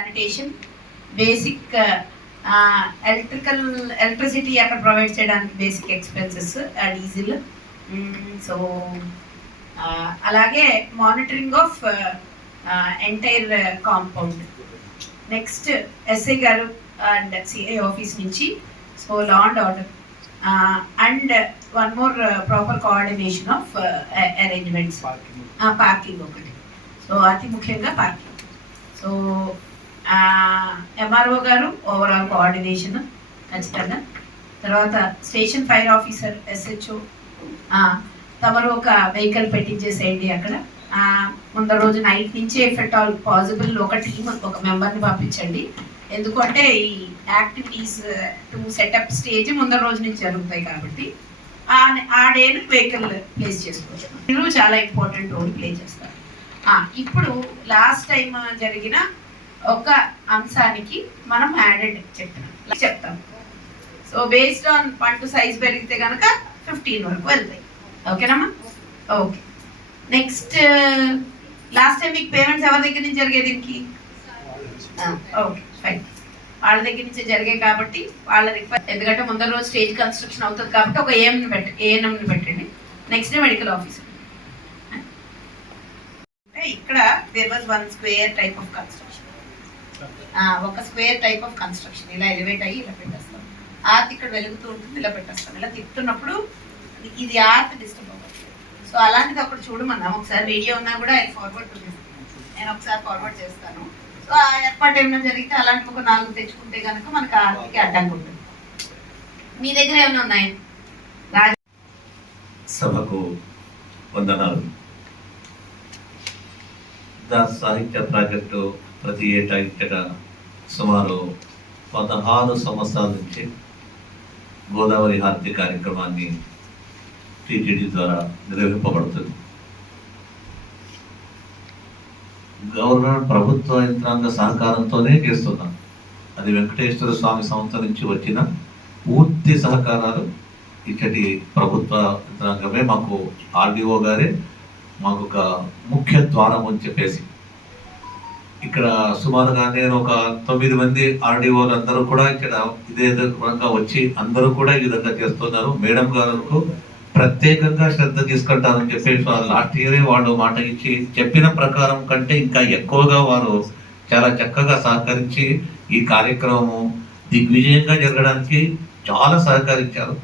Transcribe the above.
Sanitation basic electrical electricity అక్కడ provide చేయడానికి basic expenses diesel so అలాగే monitoring of entire compound next SI గారు and CI office నుంచి so law and order and one more proper coordination of arrangements parking ఒకటి. So అతి ముఖ్యంగా parking so MRO గారు overall coordination ఖచ్చితంగా. తర్వాత station fire officer SHO తమరు ఒక వెహికల్ పెట్టించేసేయండి అక్కడ? ముందు రోజు నైట్ నుంచి ఇఫ్ ఎట్ ఆల్ పాసిబుల్ ఒక టీమ్ ఒక మెంబర్ని పంపించండి. ఎందుకంటే ఈ యాక్టివిటీస్ టు సెటప్ స్టేజ్ ముందర రోజు నుంచి జరుగుతాయి కాబట్టి ఆ ఆ వెహికల్ ప్లేస్ చేసుకోవచ్చు. మీరు చాలా ఇంపార్టెంట్ రోల్ ప్లే చేస్తారు. ఇప్పుడు లాస్ట్ టైం జరిగిన ఒక అంశానికి మనం యాడెడ్ చెప్తాం చెప్తాం. సో బేస్డ్ ఆన్ పంట సైజ్ పెరిగితే కనుక ఫిఫ్టీన్ వరకు వెళ్తాయి. ఓకేనమ్మా? ఓకే. నెక్స్ట్ లాస్ట్ టైం మీకు పేమెంట్స్ ఎవరి దగ్గర నుంచి జరిగే దీనికి? ఓకే ఫైన్ వాళ్ళ దగ్గర నుంచి జరిగాయి కాబట్టి వాళ్ళ రిక్వెస్ట్ ఎందుకంటే ముందర రోజు స్టేజ్ కన్స్ట్రక్షన్ అవుతుంది కాబట్టి ఒక ఏఎంని పెట్ట ఏఎన్ఎంని పెట్టండి. నెక్స్ట్ డే మెడికల్ ఆఫీసర్ అంటే ఇక్కడ there was one square type of construction ఒక స్క్వేర్ టైప్ ఆఫ్ కన్స్ట్రక్షన్. ఇలా ఎలివేట్ అయ్యి ఇలా పెట్టేస్తాం. ఆర్త్ ఇక్కడ వెలుగుతూ ఉంటుంది ఇలా పెట్టేస్తాం. ఇలా తిప్పుతున్నప్పుడు ఇది ఆర్త్ డిస్టర్బ్ అవ్వచ్చు సో అలాంటిది ఒకటి చూడమన్నాం. ఒకసారి వీడియో ఉన్నా కూడా ఆయన ఫార్వర్డ్ నేను ఒకసారి ఫార్వర్డ్ చేస్తాను. సో ఆ ఏర్పాటు ఏమైనా జరిగితే అలాంటి ఒక నాలుగు తెచ్చుకుంటే కనుక మనకు ఆర్తికి అడ్డంగా ఉంటుంది. మీ దగ్గర ఏమైనా ఉన్నాయి? సభకు వందనాలు. దాస్ సాహిత్య ప్రాజెక్టు ప్రతి ఏటా ఇక్కడ సుమారు పదహారు సంవత్సరాల నుంచి గోదావరి హారతి కార్యక్రమాన్ని టీటీడీ ద్వారా నిర్వహింపబడుతుంది. గవర్నమెంట్ ప్రభుత్వ యంత్రాంగ సహకారంతోనే చేస్తున్నాం. అది వెంకటేశ్వర స్వామి సంస్థ నుంచి వచ్చిన పూర్తి సహకారాలు ఇక్కడి ప్రభుత్వ యంత్రాంగమే. మాకు ఆర్డీఓ గారే మాకు ఒక ముఖ్య ద్వారం అని చెప్పేసి. ఇక్కడ సుమారుగా నేను ఒక తొమ్మిది మంది ఆర్డీఓలు అందరూ కూడా ఇక్కడ ఇదే విధంగా వచ్చి అందరూ కూడా ఈ విధంగా చేస్తున్నారు. మేడం గారు ప్రత్యేకంగా శ్రద్ధ తీసుకుంటారని చెప్పేసి వాళ్ళు లాస్ట్ ఇయరే వాళ్ళు మాట ఇచ్చి చెప్పిన ప్రకారం కంటే ఇంకా ఎక్కువగా వారు చాలా చక్కగా సహకరించి ఈ కార్యక్రమం దిగ్విజయంగా జరగడానికి చాలా సహకరించారు.